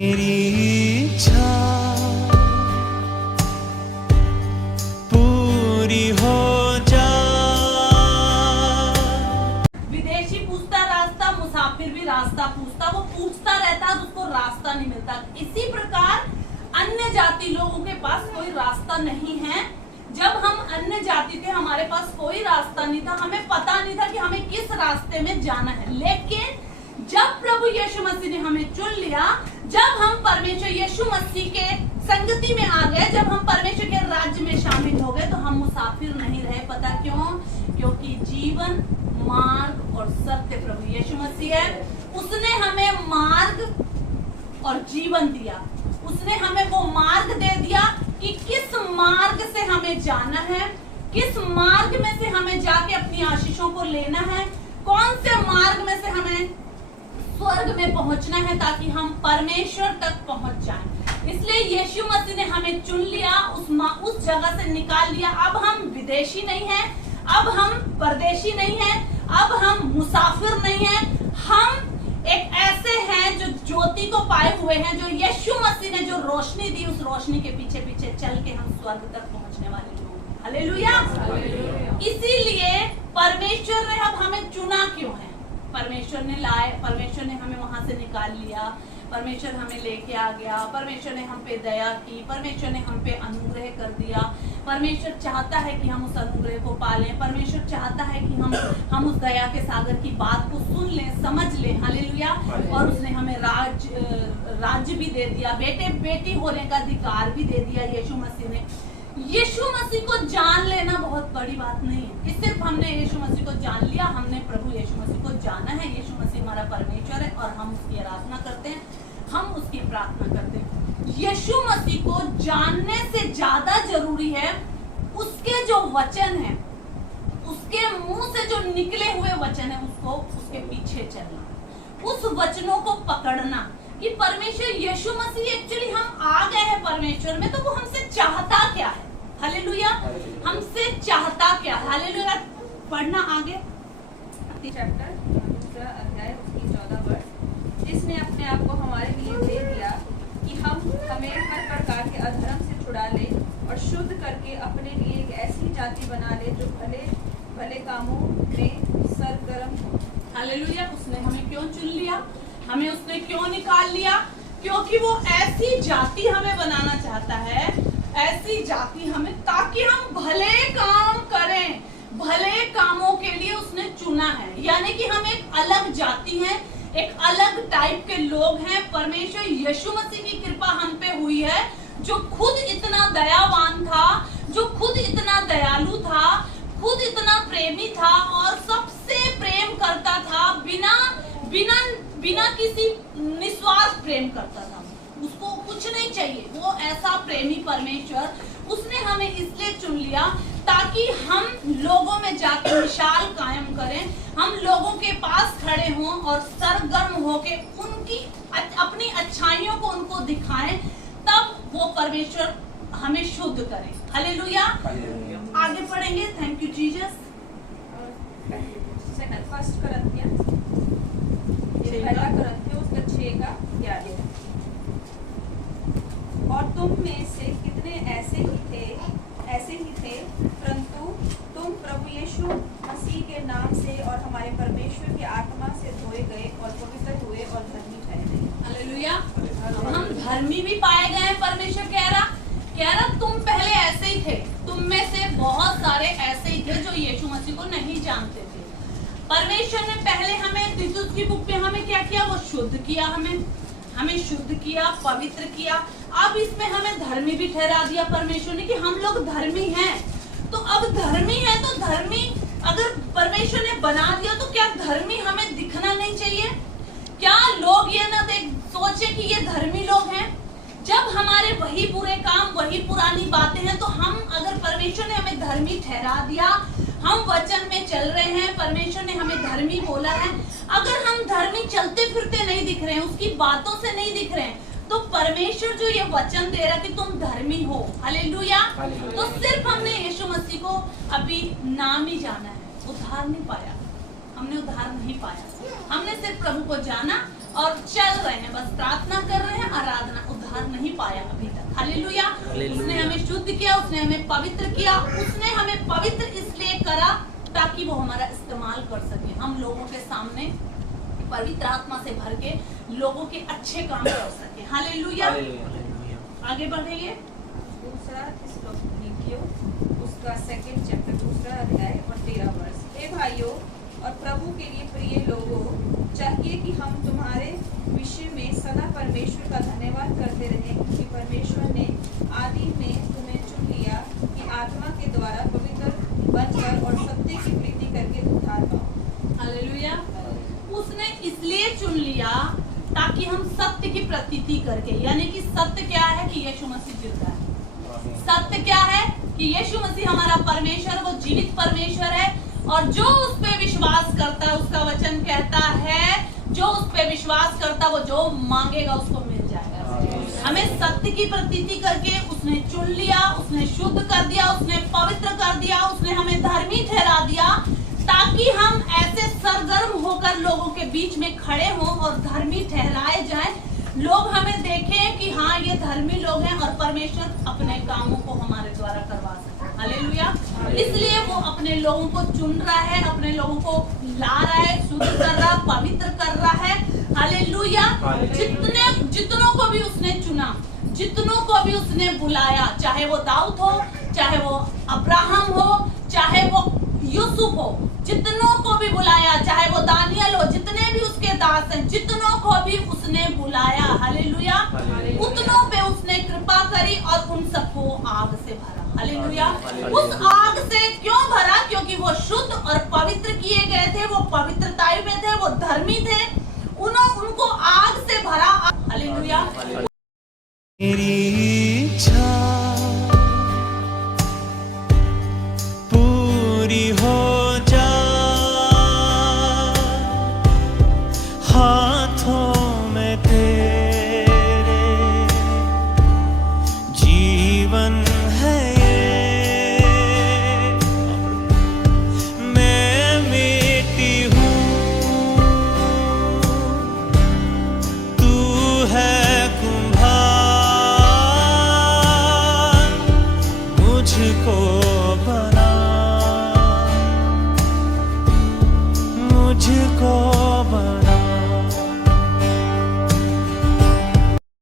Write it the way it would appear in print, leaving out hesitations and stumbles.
मेरी इच्छा पूरी हो जा। विदेशी पूछता रास्ता, मुसाफिर भी रास्ता पूछता, वो पूछता रहता है, उसको रास्ता नहीं मिलता। इसी प्रकार अन्य जाति लोगों के पास कोई रास्ता नहीं है। जब हम अन्य जाति थे, हमारे पास कोई रास्ता नहीं था, हमें पता नहीं था कि हमें किस रास्ते में जाना है। लेकिन जब प्रभु यीशु मसीह ने हमें चुन लिया, जब हम परमेश्वर यीशु मसीह के संगति में आ गए, जब हम परमेश्वर के राज्य में शामिल हो गए, तो हम मुसाफिर नहीं रहे। पता क्यों? क्योंकि जीवन, मार्ग और सत्य प्रभु यीशु मसीह है। उसने हमें मार्ग और जीवन दिया। उसने हमें वो मार्ग दे दिया कि किस मार्ग से हमें जाना है, किस मार्ग में से हमें जाके अपनी आशीषों को लेना है, कौन से मार्ग में से हमें स्वर्ग में पहुंचना है, ताकि हम परमेश्वर तक पहुंच जाएं। इसलिए यीशु मसीह ने हमें चुन लिया, उस जगह से निकाल लिया। अब हम विदेशी नहीं हैं, अब हम परदेशी नहीं हैं, अब हम मुसाफिर नहीं हैं। हम एक ऐसे हैं जो ज्योति को पाए हुए हैं, जो यीशु मसीह ने जो रोशनी दी, उस रोशनी के पीछे पीछे चल के हम स्वर्ग तक पहुंचने वाले लोग हैं। हालेलुया। इसीलिए परमेश्वर ने अब हमें चुना क्यों है? परमेश्वर ने लाए, परमेश्वर ने हमें वहां से निकाल लिया, परमेश्वर हमें लेके आ गया, परमेश्वर ने हम पे दया की, परमेश्वर ने हम पे अनुग्रह कर दिया। परमेश्वर चाहता है कि हम उस अनुग्रह को पालें। परमेश्वर चाहता है कि हम उस दया के सागर की बात को सुन लें, समझ लें। हालेलुया। और उसने हमें राज्य भी दे दिया, बेटे बेटी होने का अधिकार भी दे दिया यीशु मसीह ने। यीशु मसीह को जान लेना बहुत बड़ी बात नहीं है कि सिर्फ हमने यीशु मसीह को जान लिया, हमने प्रभु यीशु मसीह को जाना है। यीशु मसीह हमारा परमेश्वर है और हम उसकी आराधना करते हैं, हम उसकी प्रार्थना करते हैं। यीशु मसीह को जानने से ज्यादा जरूरी है उसके जो वचन है, उसके मुंह से जो निकले हुए वचन है, उसको उसके पीछे चलना, उस वचनों को पकड़ना कि परमेश्वर यीशु मसीह एक्चुअली हम आ गए हैं परमेश्वर में, तो वो हमसे चाहता क्या है। हालेलुया। हमसे चाहता क्या है? हालेलुया। पढ़ना आगे चैप्टर 2 अध्याय उसकी 14 वर्ष। जिसने अपने आप को हमारे लिए दे दिया कि हमें हर प्रकार के अधर्म से छुड़ा ले और शुद्ध करके अपने लिए एक ऐसी जाति बना ले जो भले भले कामों में सरगर्म हो। हालेलुया। उसने हमें क्यों चुन लिया? हमें उसने क्यों निकाल लिया? क्योंकि वो ऐसी जाति हमें बनाना चाहता है, ऐसी जाति हमें, ताकि हम भले काम करें। भले कामों के लिए उसने चुना है, यानी कि हम एक अलग जाति हैं, एक अलग टाइप के लोग हैं। परमेश्वर यीशु मसीह की कृपा हम पे हुई है, जो खुद इतना दयावान था, जो खुद इतना दयालु था, खुद इतना प्रेमी था और सबसे प्रेम करता था, बिना किसी निस्वार्थ प्रेम करता था। उसको कुछ नहीं चाहिए, वो ऐसा प्रेमी परमेश्वर। उसने हमें इसलिए चुन लिया ताकि हम लोगों में जाकर मिसाल कायम करें, हम लोगों के पास खड़े हों और सरगर्म होके उनकी अपनी अच्छाइयों को उनको दिखाएं, तब वो परमेश्वर हमें शुद्ध करें। हालेलुया। आगे पढ़ेंगे। Thank you Jesus. फर्स्ट करंथियंस पहला करंथियों उसका 6 का 11। और तुम में से कितने ऐसे ही थे, परंतु तुम प्रभु यीशु मसीह के नाम से और हमारे परमेश्वर की आत्मा से धोए गए और पवित्र हुए और धर्मी ठहरे। हालेलुया। हम धर्मी भी पाए गए हैं। परमेश्वर कह रहा तुम पहले ऐसे ही थे। तुम में से बहुत सारे ऐसे ही थे जो यीशु मसीह को नहीं जानते थे। परमेश्वर ने पहले हमें तीतुस की बुक में हमें क्या किया? वो शुद्ध किया, हमें शुद्ध किया, पवित्र किया। अब इसमें हमें धर्मी भी ठहरा दिया परमेश्वर ने कि हम लोग धर्मी हैं। तो अब धर्मी है, तो धर्मी अगर परमेश्वर ने बना दिया, तो क्या धर्मी हमें दिखना नहीं चाहिए? क्या लोग ये ना सोचे कि ये धर्मी लोग हैं? जब हमारे वही बुरे काम, वही पुरानी बातें हैं, तो हम, अगर परमेश्वर ने हमें धर्मी ठहरा दिया, हम वचन में चल रहे हैं, परमेश्वर ने हमें धर्मी बोला है, अगर हम धर्मी चलते फिरते नहीं दिख रहे हैं, उसकी बातों से नहीं दिख रहे हैं, तो परमेश्वर जो ये वचन दे रहा कि तुम धर्मी हो। हालेलुया। तो सिर्फ हमने यीशु मसीह को अभी नाम ही जाना है, उद्धार नहीं पाया। हमने उद्धार नहीं पाया, हमने सिर्फ प्रभु को जाना और चल रहे हैं, बस प्रार्थना कर रहे हैं, उसने हमें शुद्ध किया, उसने हमें पवित्र किया। उसने हमें पवित्र इसलिए करा ताकि वो हमारा इस्तेमाल कर सके, हम लोगों के सामने पवित्र आत्मा से भर के लोगों के अच्छे काम कर सके। हालेलुया। आगे बढ़ेंगे। दूसरा थिस्सलुनीकियों उसका 2 चैप्टर 2 अध्याय और 13 वर्ष। हे भाइयों और प्रभु के लिए प्रिय लोगों, चाहिए कि हम तुम्हारे विषय में सदा परमेश्वर का धन्यवाद करते रहें, क्योंकि परमेश्वर ने आदि में तुम्हें चुन लिया कि आत्मा के द्वारा पवित्र बनकर और सत्य की प्रीति करके उद्धार पाओ। हालेलुया। उसने इसलिए चुन लिया ताकि हम सत्य की प्रतीति करके, यानी कि सत्य क्या है कि यीशु मसीह जिंदा है। सत्य क्या है कि यीशु मसीह हमारा परमेश्वर, वो जीवित परमेश्वर है, और जो उस पे विश्वास करता है, उसका वचन कहता है, जो उस पे विश्वास करता है वो जो मांगेगा उसको मिल जाएगा। हमें सत्य की प्रतीति करके उसने चुन लिया, उसने शुद्ध कर दिया, उसने पवित्र कर दिया, उसने हमें धर्मी ठहरा दिया, ताकि हम ऐसे सरगर्म होकर लोगों के बीच में खड़े हों और धर्मी ठहराए जाएं। लोग हमें देखें कि हाँ ये धर्मी लोग हैं, और परमेश्वर अपने कामों को हमारे द्वारा करवा सकते हैं। हालेलुया। इसलिए वो अपने लोगों को चुन रहा है, अपने लोगों को ला रहा है, शुद्ध कर रहा है, पवित्र कर रहा है। हालेलुया। जितनों को भी उसने चुना, जितनों को भी उसने बुलाया, चाहे वो दाऊद हो, चाहे वो अब्राहम हो, चाहे वो यूसुफ हो, जितनों को भी बुलाया, चाहे वो दानियल हो, जितने भी उसके दास हैं, जितनों को भी उसने बुलाया। हालेलुया। उतनों पे उसने कृपा करी और उन सबको आग से भरा। हालेलुया। उस आग से क्यों भरा? क्योंकि वो शुद्ध और पवित्र किए गए थे, वो पवित्रताई में थे, वो धर्मी थे, उनको आग से भरा। हालेलुया। मेरी इच्छा पूरी हो जा, हाथों में तेरे जीवन है ये, मैं मिट्टी हूँ, तू है कुम्हार, मुझको